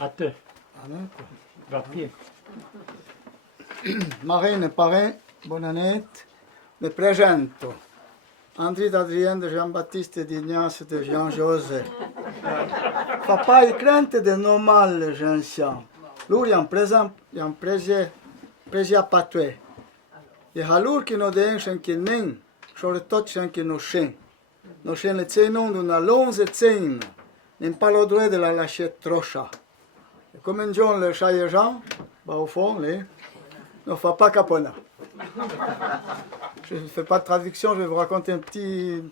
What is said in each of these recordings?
A te. Annette. Va pied. Marraine e parrain, buonanotte. Mi presento. André d'Adrien de Jean-Baptiste d'Ignace de Jean-José. Papa e crente de normal, Jean-Sian. Lui i-am prezia patue. E halur ki no de enchen ki nen, shore tot chen ki no shen. No shen le tsenon d'una lonze tsen. N'aime pas l'odeur de la lachette trocha. Et comme un John le chat et Jean, bah au fond, les, ne fait pas capona. Je ne fais pas de traduction, je vais vous raconter un petit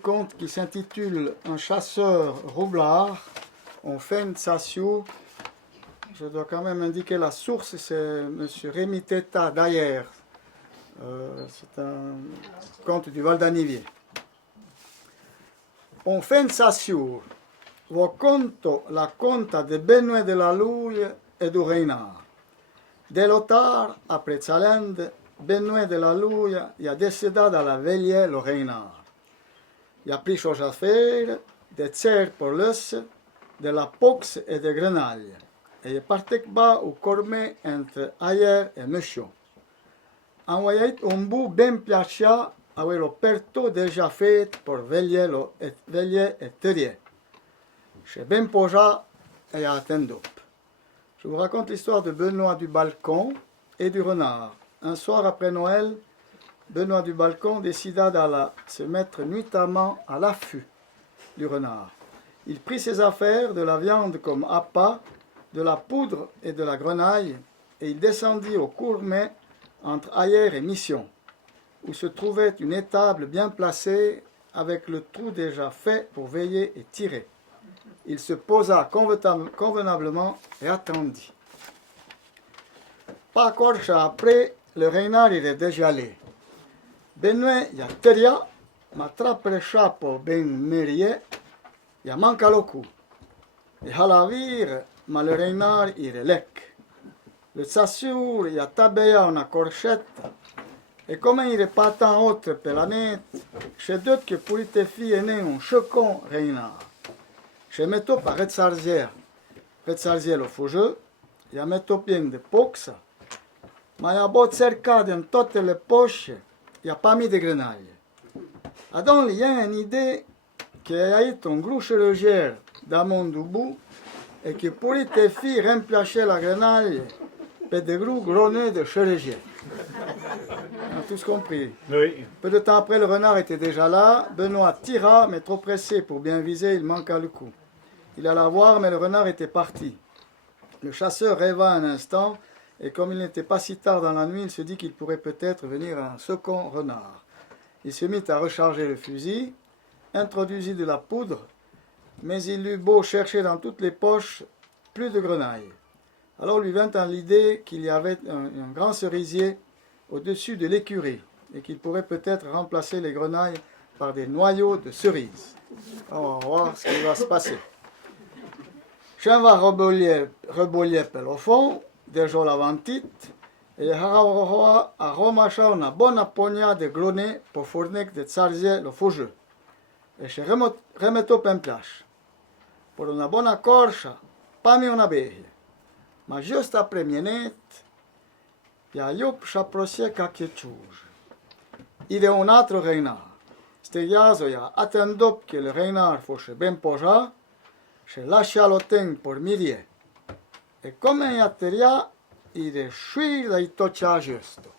conte qui s'intitule Un chasseur roublard. On fait une sassio. Je dois quand même indiquer la source, c'est M. Rémy Teta d'Ayer. C'est un conte du Val d'Anivier. On fait une sassio. Racconto la conta de Benoît de la Louille et du Reynard. Dès l'autar, après Tsalende, Benoît de la Louille y a décédé dans la veille le Reynard. Il a pris chose à faire, des tiers pour l'os, de la pox et des grenailles. Et il est parti bas au cormet entre Ayer et Monsieur. Envoyé un bout bien piaccia avec le perto déjà fait pour veiller et terrier. Chez Ben Poja et à Tendop. Je vous raconte l'histoire de Benoît du Balcon et du renard. Un soir après Noël, Benoît du Balcon décida d'aller se mettre nuitamment à l'affût du renard. Il prit ses affaires, de la viande comme appât, de la poudre et de la grenaille, et il descendit au Courmet entre Ayer et Mission, où se trouvait une étable bien placée avec le trou déjà fait pour veiller et tirer. Il se posa convenablement et attendit. Pas corche après, le renard il est déjà allé. Benoît y a teria, m'attrape le chapeau ben mérié, y a manque le coup. Et à la vire, ma le renard il est lec. Le s'assure y a tabéa una corchette, et comme il est pas tant autre pelanette, chez d'autres que pour tes filles est né un chocon renard. Je metto par Retzarzier lo fugge, ja metto pien de poxa, ma ja bot cerca dans toutes les poches, ja pas mis de grenaille. Adon il y a une idée qu'il y a eu un gros chirurgien d'amont du bout et que pour tes filles remplacer la grenaille par des gros grenets de chirurgien. On a tous compris. Oui. Peu de temps après, le renard était déjà là. Benoît tira, mais trop pressé pour bien viser, il manqua le coup. Il alla voir, mais le renard était parti. Le chasseur rêva un instant, et comme il n'était pas si tard dans la nuit, il se dit qu'il pourrait peut-être venir un second renard. Il se mit à recharger le fusil, introduisit de la poudre, mais il eut beau chercher dans toutes les poches, plus de grenailles. Alors lui vint à l'idée qu'il y avait un grand cerisier au-dessus de l'écurie, et qu'il pourrait peut-être remplacer les grenailles par des noyaux de cerises. Alors, on va voir ce qui va se passer. C'en va rebolier per lo fond, déjà l'avantit, et a romacha una buona pogna de glonnet pour fournir de zarzie lo fugge. E se remetto in place. Per una buona corsa, pami una beige. Ma juste après mienet, ja Iup s'approchait quelque chose. Il est un autre renard. Stegiazo ja attendop que le renard fosse ben posat, se lascia lo ten pour midi. Et comme il atterria, il est chuir dai toccia gesto.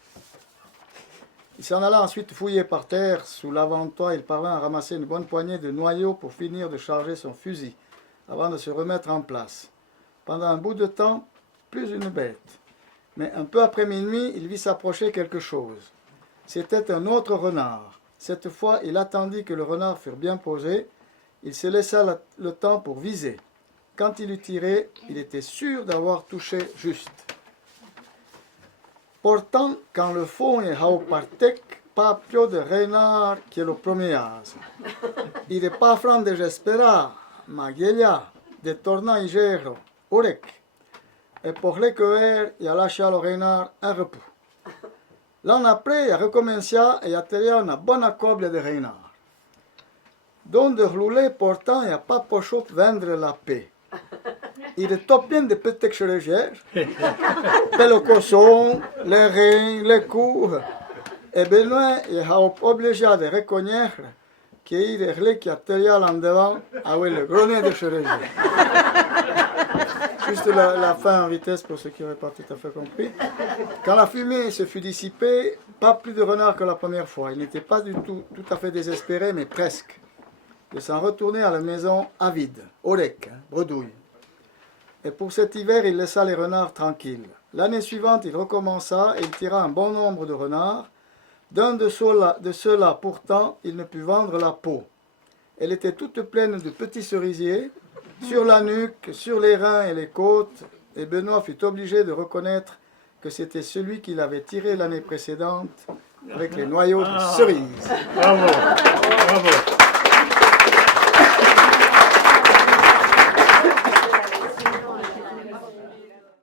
Il s'en alla ensuite fouiller par terre. Sous l'avant-toit, il parvint à ramasser une bonne poignée de noyaux pour finir de charger son fusil, avant de se remettre en place. Pendant un bout de temps, plus une bête. Mais un peu après minuit, il vit s'approcher quelque chose. C'était un autre renard. Cette fois, il attendit que le renard fût bien posé. Il se laissa le temps pour viser. Quand il eut tiré, il était sûr d'avoir touché juste. Pourtant, quand le fond est haupartec, pas plus de renard que le premier âge. Il n'est pas franc de j'espérais, ma guelia, de torna i gero, orec. Et pour l'écueil, il a lâché le renard un repos. L'an après, il a recommencé et a tiré une bonne coble de renard. Dont de rouler, pourtant, il n'y a pas pochop vendre la paix. Il est tout plein de petites chirurgies, le cochon, les reins, les coups. Et Benoît est obligé de reconnaître qu'il est lui qui a tiré en devant avec le gros nez de chirurgie. Juste la fin en vitesse pour ceux qui n'auraient pas tout à fait compris. Quand la fumée se fut dissipée, pas plus de renards que la première fois. Il n'était pas du tout à fait désespéré, mais presque. Il s'en retournait à la maison avide, olek, bredouille. Et pour cet hiver, il laissa les renards tranquilles. L'année suivante, il recommença et il tira un bon nombre de renards. D'un de ceux-là, pourtant, il ne put vendre la peau. Elle était toute pleine de petits cerisiers, sur la nuque, sur les reins et les côtes, et Benoît fut obligé de reconnaître que c'était celui qu'il avait tiré l'année précédente avec les noyaux de cerises. Bravo, bravo.